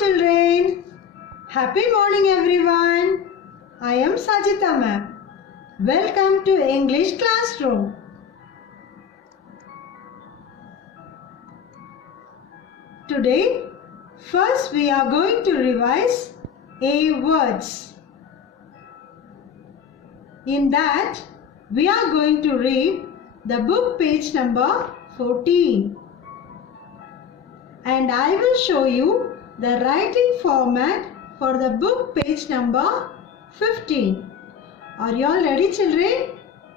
children. Happy morning everyone. I am Sajita ma'am. Welcome to English classroom. Today, first we are going to revise A words. In that, we are going to read the book page number 14. And I will show you the writing format for the book page number 15. Are you all ready, children?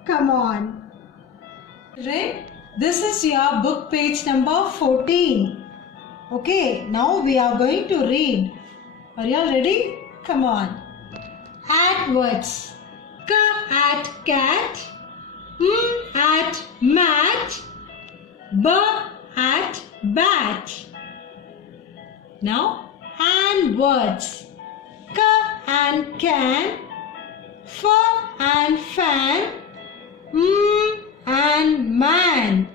Come on. Children, this is your book page number 14. Okay, now we are going to read. Are you all ready? Come on. At words. K at cat. M at mat. B at bat. Now, and words. K and can. F and fan. M and man.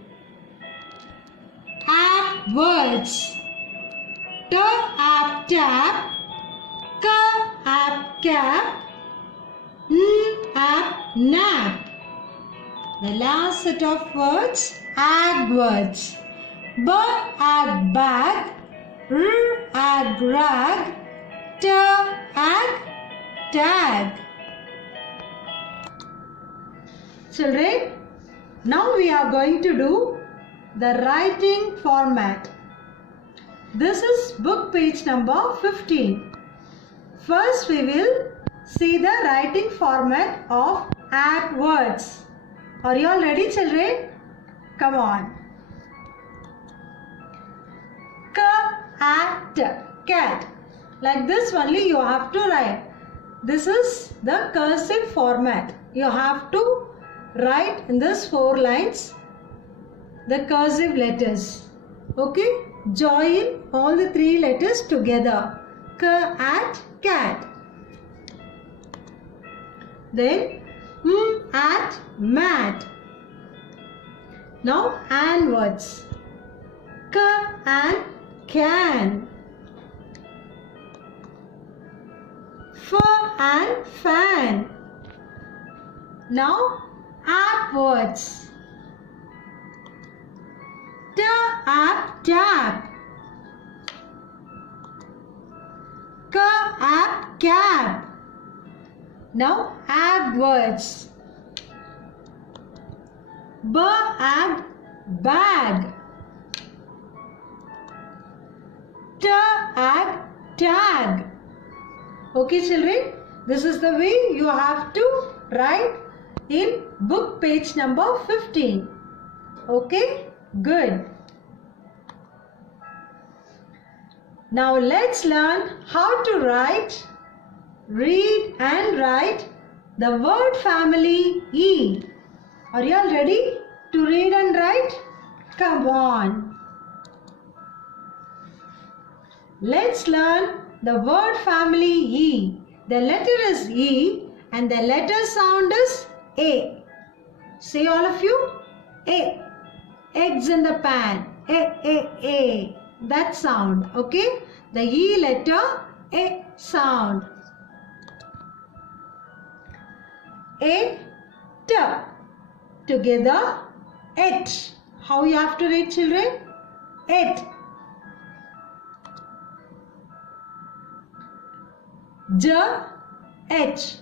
At words. T at tap. K at cap. N at nap. The last set of words, ag words. B at bag. R at rag. T at tag. Children, now we are going to do the writing format. This is book page number 15. First we will see the writing format of at words. Are you all ready, children? Come on. K at cat. Like this only you have to write. This is the cursive format. You have to write in this 4 lines the cursive letters. Okay? Join all the 3 letters together. K at cat. Then M at mat. Now and words. K and can. F and fan. Now at words. T at tap. K at cap. Now ag words. B at bag. T at tag. Okay, children, this is the way you have to write in book page number 15. Okay, good. Now let's learn how to write, read and write the word family E. Are you all ready to read and write? Come on. Let's learn the word family E. The letter is E and the letter sound is A. Say all of you. A. Eggs in the pan. A. That sound. Okay. The E letter, A sound. A, T. Together, et. How you have to read, children? Et. J, H.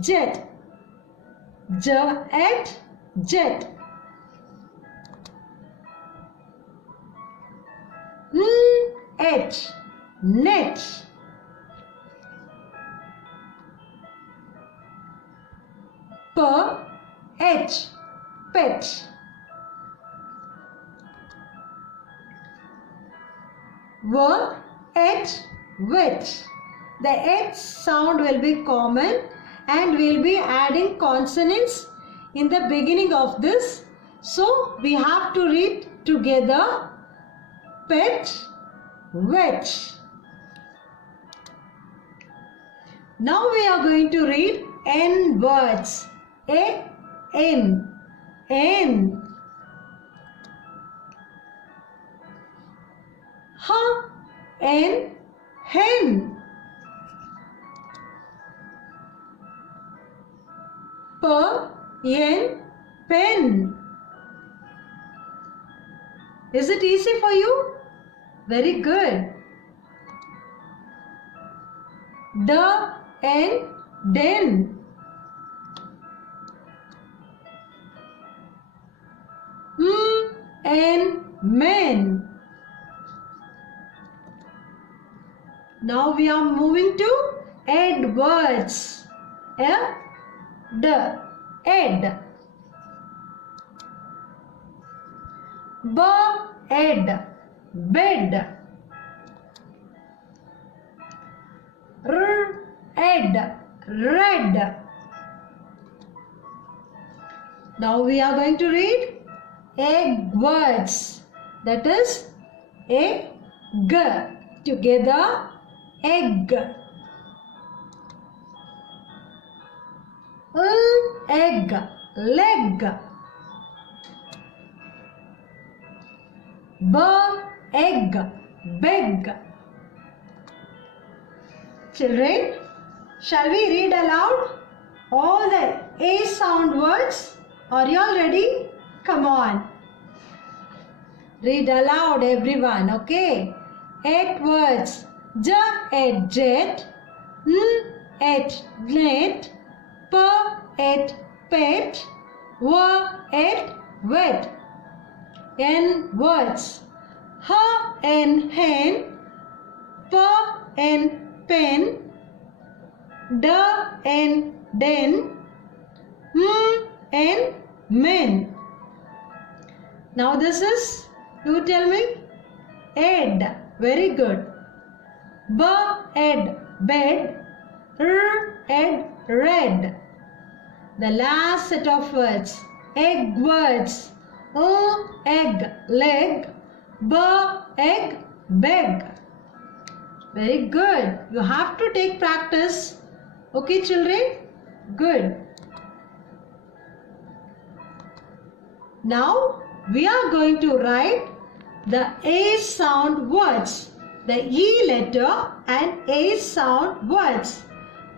Jet. J, et, jet. N, H. Net. P, H. Pet. W, H. Wet. The H sound will be common and we will be adding consonants in the beginning of this. So we have to read together pet, wet. Now we are going to read N words. A, N. N. H, N, hen. Pen. Is it easy for you? Very good. Den. Men. Now we are moving to Edwards. Ed. Bed. Red. Now we are going to read egg words. That is egg. Together, egg. Egg. Leg. Egg. Beg. Children, shall we read aloud all the A sound words? Are you all ready? Come on. Read aloud everyone, okay? 8 words. Jet, net, pet, wet. N words. Hen, pen, den, men. Now this is, you tell me, ed. Very good. Bed, red. The last set of words, egg words. Egg, leg, egg, beg. Very good. You have to take practice. Okay, children? Good. Now we are going to write the A sound words. The E letter and A sound words.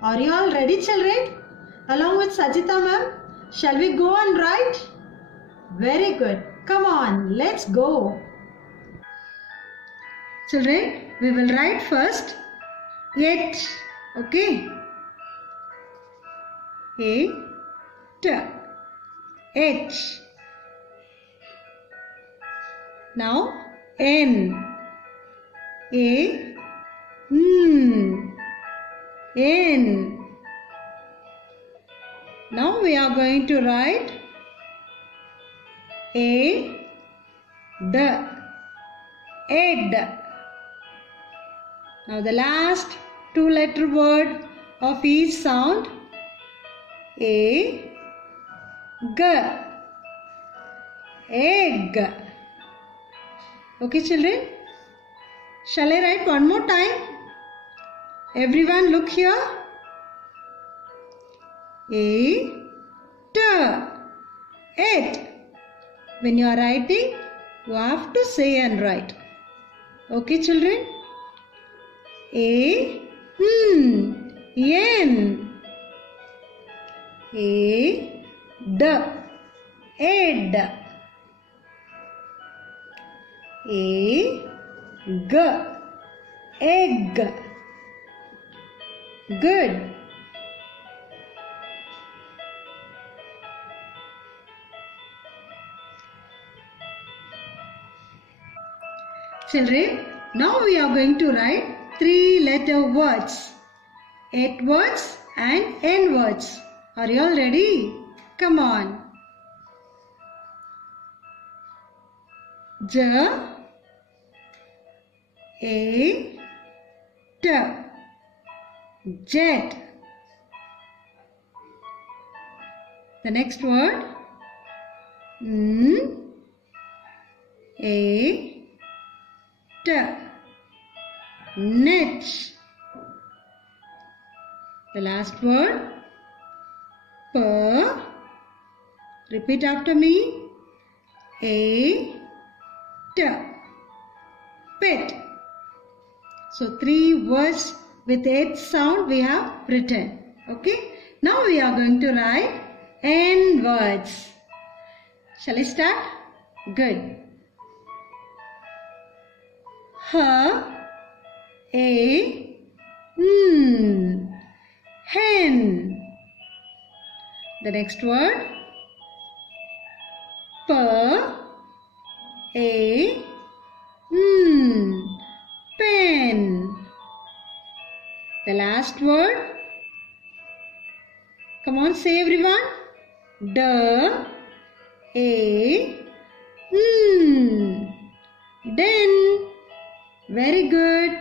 Are you all ready, children? Along with Sajita ma'am, shall we go and write? Very good. Come on, let's go. Children, we will write first it. Okay. It. Now N. N. Now we are going to write ed. Now the last 2-letter word of each sound, egg. Okay, children? Shall I write one more time? Everyone look here. It. When you are writing, you have to say and write. Okay, children? N. Ed. Egg. Good. Children, now we are going to write 3-letter words. 8 words and N words. Are you all ready? Come on. Jet. The next word. Net. The last word. Repeat after me. Pet. So 3 words with H sound we have written. Okay. Now we are going to write N words. Shall I start? Good. Hen. The next word. Pen. The last word. Come on, say everyone. Den. Very good.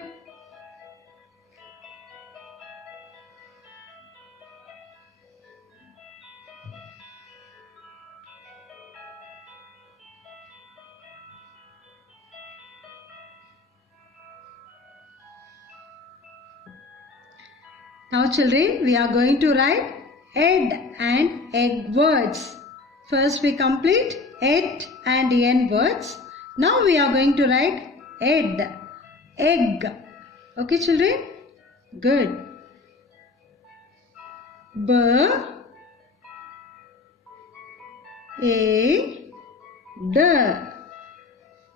Now children, we are going to write ed and egg words. First we complete ed and n words. Now we are going to write ed, egg. Okay children? Good.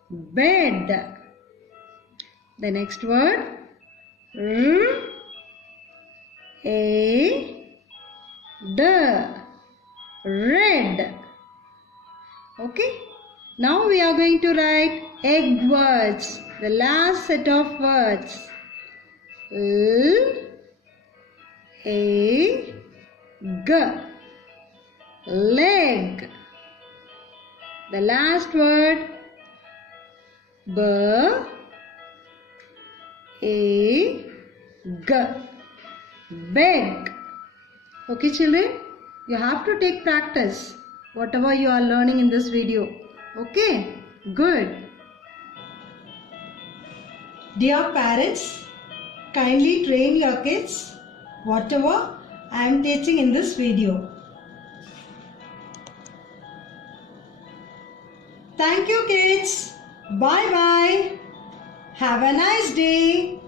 Bed. The next word. Red. Okay. Now we are going to write egg words. The last set of words. Leg. The last word. Beg. Okay children, you have to take practice whatever you are learning in this video. Okay, good. Dear parents, kindly train your kids whatever I am teaching in this video. Thank you kids. Bye bye. Have a nice day.